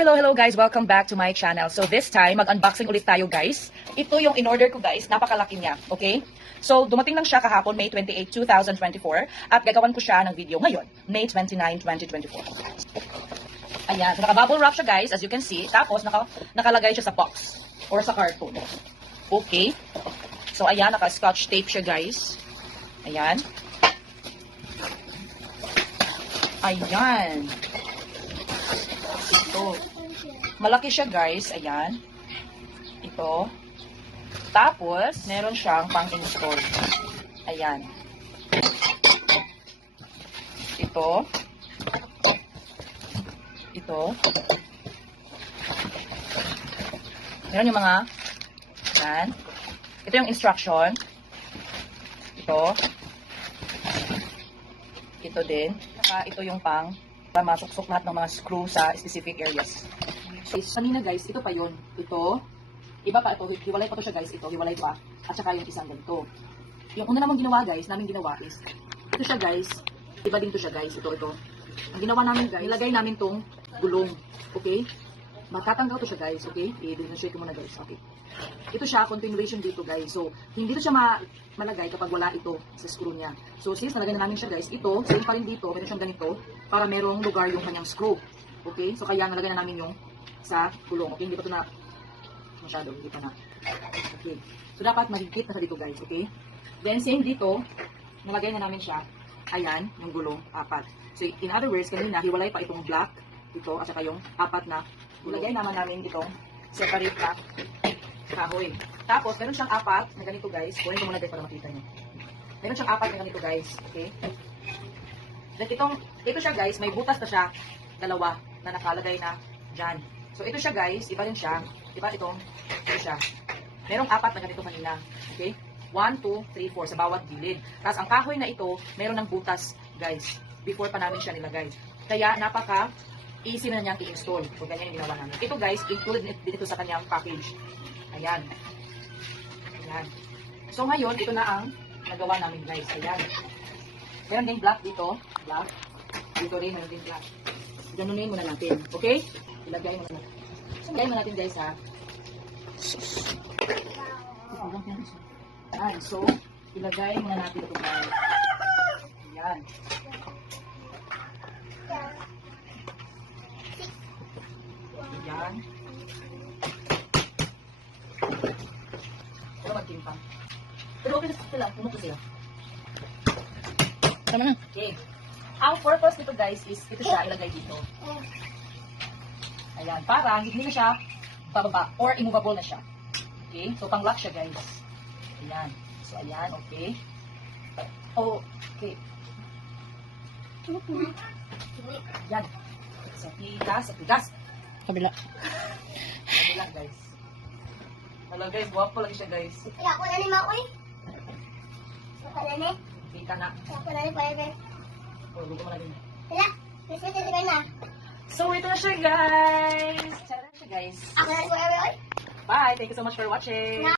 Hello guys! Welcome back to my channel. So this time, mag-unboxing ulit tayo guys. Ito yung in-order ko guys, napakalaki niya, okay? So dumating lang siya kahapon, May 28, 2024 at gagawan ko siya ng video ngayon, May 29, 2024. Ayan, so naka-bubble wrap siya guys, as you can see. Tapos nakalagay siya sa box or sa carton. Okay. So ayan, naka-scotch tape siya guys. Ayan. Ayan. Ito. Malaki siya guys. Ayan. Ito. Tapos, meron siyang pang-install. Ayan. Ito. Ito. Meron yung mga ayan. Ito yung instruction. Ito. Ito din. Saka ito yung pang para masuksok lahat ng mga screw sa specific areas. So, kanina guys, ito pa yun. Ito. Iba pa ito. Hiwalay pa to siya guys. Ito. Hiwalay pa. At saka yung isang ganito. Yung una namang ginawa guys, namin ginawa is, ito siya guys. Iba din to siya guys. Ito. Ang ginawa namin guys, nilagay namin tong gulong. Okay? Magtatanggal to siya guys. Okay? I-demonstrate ko muna guys. Okay. Ito siya, continuation dito guys. So, hindi to siya malagay kapag wala ito sa screw niya. So, since nalagay na namin siya guys, ito, same pa rin dito, meron siyang ganito, para merong lugar yung kanyang screw. Okay? So, kaya nalagay na namin yung sa gulong. Okay? Hindi pa ito na masyado. Hindi pa na. Okay. So, dapat mahigpit na siya dito guys. Okay? Then, same dito, nalagay na namin siya. Ayan, yung gulong, 4. So, in other words, kanina, hiwalay pa itong black, ito, at saka yung 4 na gulong. Nilagay naman namin itong separate na kahoy. Tapos, meron siyang 4 na ganito guys. Kunin ko muna guys para makita nyo. Meron siyang 4 na ganito guys. Okay? Then ito siya guys, may butas na siya. 2 na nakalagay na dyan. So, ito siya guys, iba rin siya. Diba ito siya. Merong 4 na ganito kanina. Okay? 1, 2, 3, 4 sa bawat gilid. Tapos, ang kahoy na ito, meron ng butas guys. Before pa namin siya nilagay. Kaya, easy na niyang i-install. So, ganyan yung ginawa namin. Ito guys, included din ito sa kanyang package. Ayan. Ayan. So, ngayon, ito na ang nagawa namin, guys. Ayan. Meron din black dito. Black. Dito rin, meron din black. Ganunin muna natin. Okay? Ilagay muna natin. So, ilagay muna natin, guys, ha? Ayan. So, ilagay muna natin ito, guys. Ayan. Ayan. Pero magtimpang. Pero okay sila. Pumunta sila. Tama na. Okay. Ang purpose nito guys is ito siya ilagay dito. Ayan. Para hindi na siya bababa or immovable na siya. Okay. So pang lock siya guys. Ayan. So ayan. Okay. Oh. Okay. Ayan. Sa tigas. Kabila. Kabila guys. Hello guys, guwapo lagi siya guys. Kaya ako na ni Makoy. Saka na ni. Kita na. Kaya ako na ni Pwede. Oh, luto mo na din. Kaya, kasi titigan na. So, ito na siya guys. Tara siya guys. Ako na ni Pwede. Bye. Thank you so much for watching.